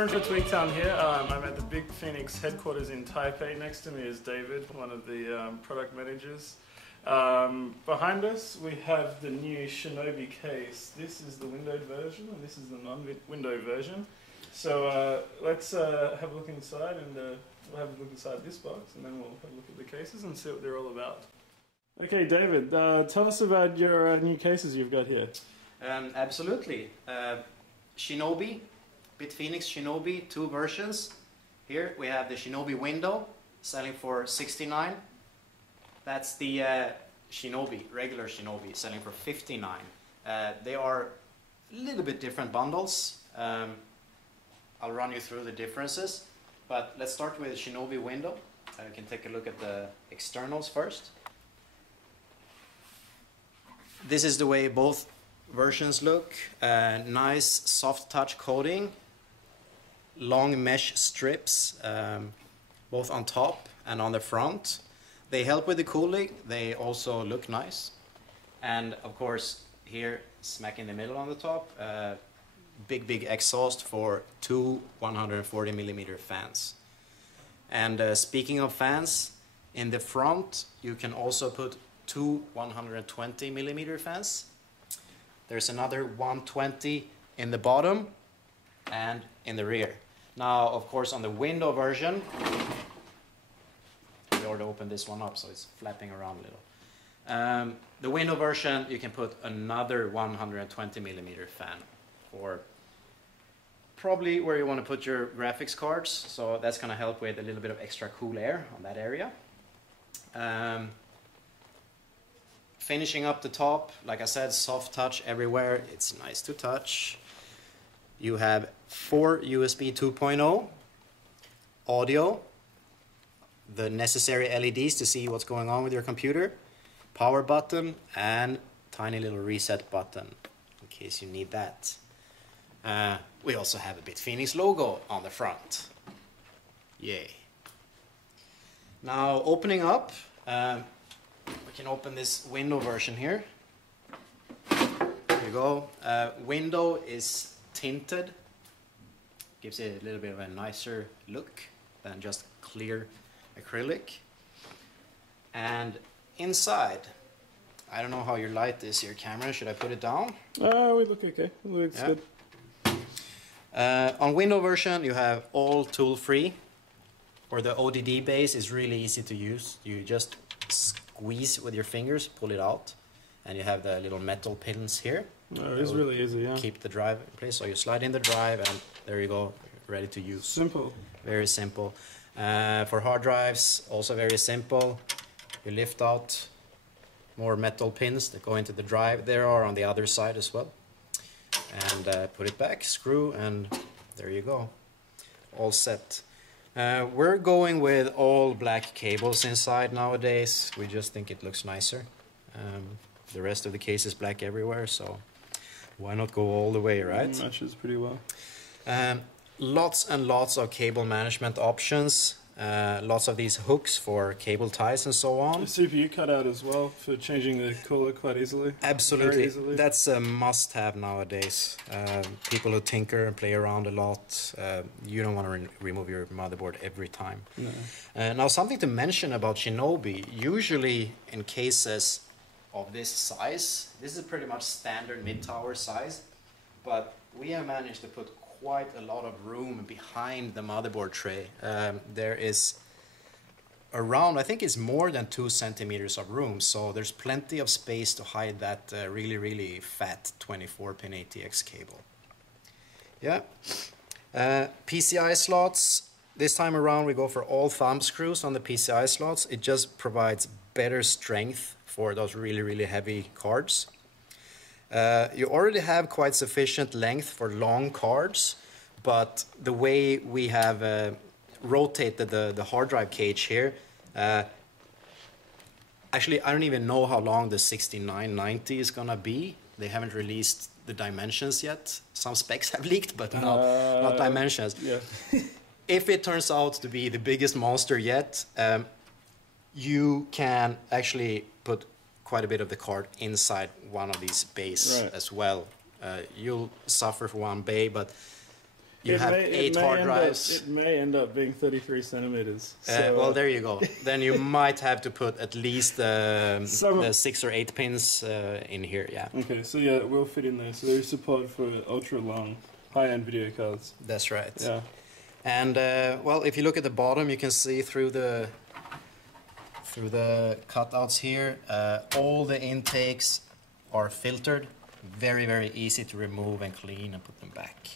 Cameron for Tweaktown here. I'm at the BitFenix headquarters in Taipei. Next to me is David, one of the product managers. Behind us we have the new Shinobi case. This is the windowed version and this is the non-window version. So let's have a look inside, and we'll have a look inside this box, and then we'll have a look at the cases and see what they're all about. Okay, David, tell us about your new cases you've got here. Absolutely. Shinobi, BitFenix Shinobi, 2 versions. Here we have the Shinobi Window, selling for $69. That's the Shinobi, regular Shinobi, selling for $59. They are a little bit different bundles. I'll run you through the differences, but let's start with Shinobi Window. You can take a look at the externals first. This is the way both versions look. Nice soft touch coating, long mesh strips, both on top and on the front. They help with the cooling. They also look nice. And of course, here, smack in the middle on the top, big exhaust for 2 140mm fans. And speaking of fans, in the front you can also put 2 120mm fans. There's another 120 in the bottom and in the rear. Now, of course, on the window version, we already opened this one up, so it's flapping around a little. The window version, you can put another 120mm fan, or probably where you want to put your graphics cards, so that's going to help with a little bit of extra cool air on that area. Finishing up the top, like I said, soft touch everywhere. It's nice to touch. You have 4 USB 2.0, audio, the necessary LEDs to see what's going on with your computer, power button, and tiny little reset button in case you need that. We also have a BitFenix logo on the front. Yay. Now, opening up, we can open this window version here. There you go. Window is tinted. Gives it a little bit of a nicer look than just clear acrylic. And inside, I don't know how your light is here, camera. Should I put it down? We look okay. It looks good. On window version, you have all tool-free, or the ODD base is really easy to use. You just squeeze with your fingers, pull it out, and you have the little metal pins here. Oh, it's really easy, yeah. Keep the drive in place, so you slide in the drive, and there you go, ready to use. Simple. Very simple. For hard drives, also very simple. You lift out more metal pins that go into the drive. There are on the other side as well. And put it back, screw, and there you go. All set. We're going with all black cables inside nowadays. We just think it looks nicer. The rest of the case is black everywhere, so why not go all the way, right? Matches pretty well. Lots and lots of cable management options. Lots of these hooks for cable ties and so on. A CPU cutout as well for changing the cooler quite easily. Absolutely. Very easily. That's a must-have nowadays. People who tinker and play around a lot, you don't want to remove your motherboard every time. No. Now, something to mention about Shinobi, usually in cases of this size, this is pretty much standard mid-tower size, but we have managed to put quite a lot of room behind the motherboard tray. There is around, I think it's more than 2 centimeters of room, so there's plenty of space to hide that really fat 24-pin ATX cable. Yeah. PCI slots. This time around we go for all thumb screws on the PCI slots. It just provides better strength for those really heavy cards. You already have quite sufficient length for long cards, but the way we have rotated the hard drive cage here, actually I don't even know how long the 6990 is gonna be. They haven't released the dimensions yet. Some specs have leaked, but not dimensions. Yeah. If it turns out to be the biggest monster yet, you can actually put quite a bit of the card inside one of these bays as well. You'll suffer for one bay, but you have 8 hard drives. It may end up being 33 centimeters. So, well, there you go. Then you might have to put at least the 6 or 8 pins in here, yeah. Okay, so yeah, it will fit in there. So there's support for ultra long, high-end video cards. That's right. Yeah. And well, if you look at the bottom, you can see through the cutouts here, all the intakes are filtered. Very, very easy to remove and clean and put them back.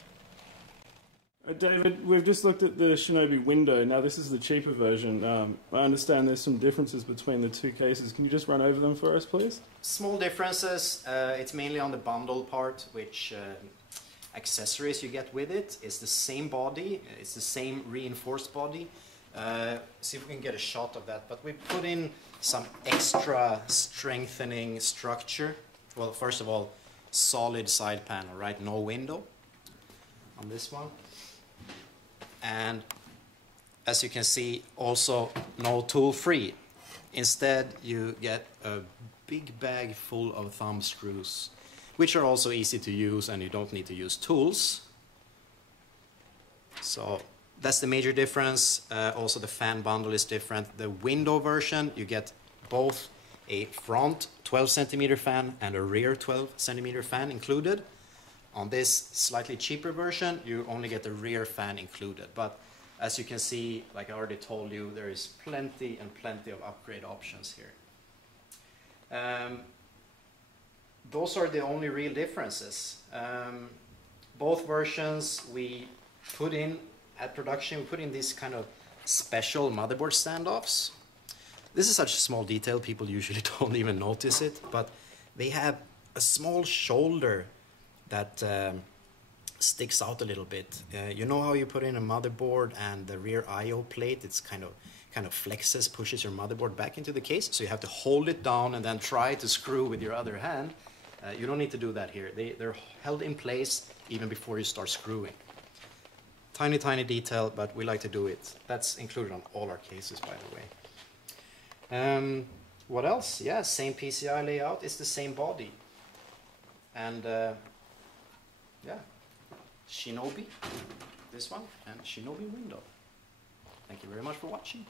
David, we've just looked at the Shinobi Window. Now this is the cheaper version. I understand there's some differences between the two cases. Can you just run over them for us, please? Small differences. It's mainly on the bundle part, which accessories you get with it. It's the same body. It's the same reinforced body. See if we can get a shot of that. But we put in some extra strengthening structure. Well, first of all, solid side panel, right? No window on this one. And as you can see, also no tool free. Instead, you get a big bag full of thumb screws, which are also easy to use, and you don't need to use tools. So that's the major difference. Also, the fan bundle is different. The window version, you get both a front 12 centimeter fan and a rear 12 centimeter fan included. On this slightly cheaper version, you only get the rear fan included. But as you can see, like I already told you, there is plenty and plenty of upgrade options here. Those are the only real differences. Both versions we put in at production, we put in these kind of special motherboard standoffs. This is such a small detail, people usually don't even notice it, but they have a small shoulder that sticks out a little bit. You know how you put in a motherboard and the rear I/O plate, it's kind of flexes, pushes your motherboard back into the case, so you have to hold it down and then try to screw with your other hand. You don't need to do that here. They're held in place even before you start screwing. Tiny, tiny detail, but we like to do it. That's included on all our cases, by the way. What else? Yeah, same PCI layout. It's the same body. And yeah, Shinobi, this one, and Shinobi Window. Thank you very much for watching.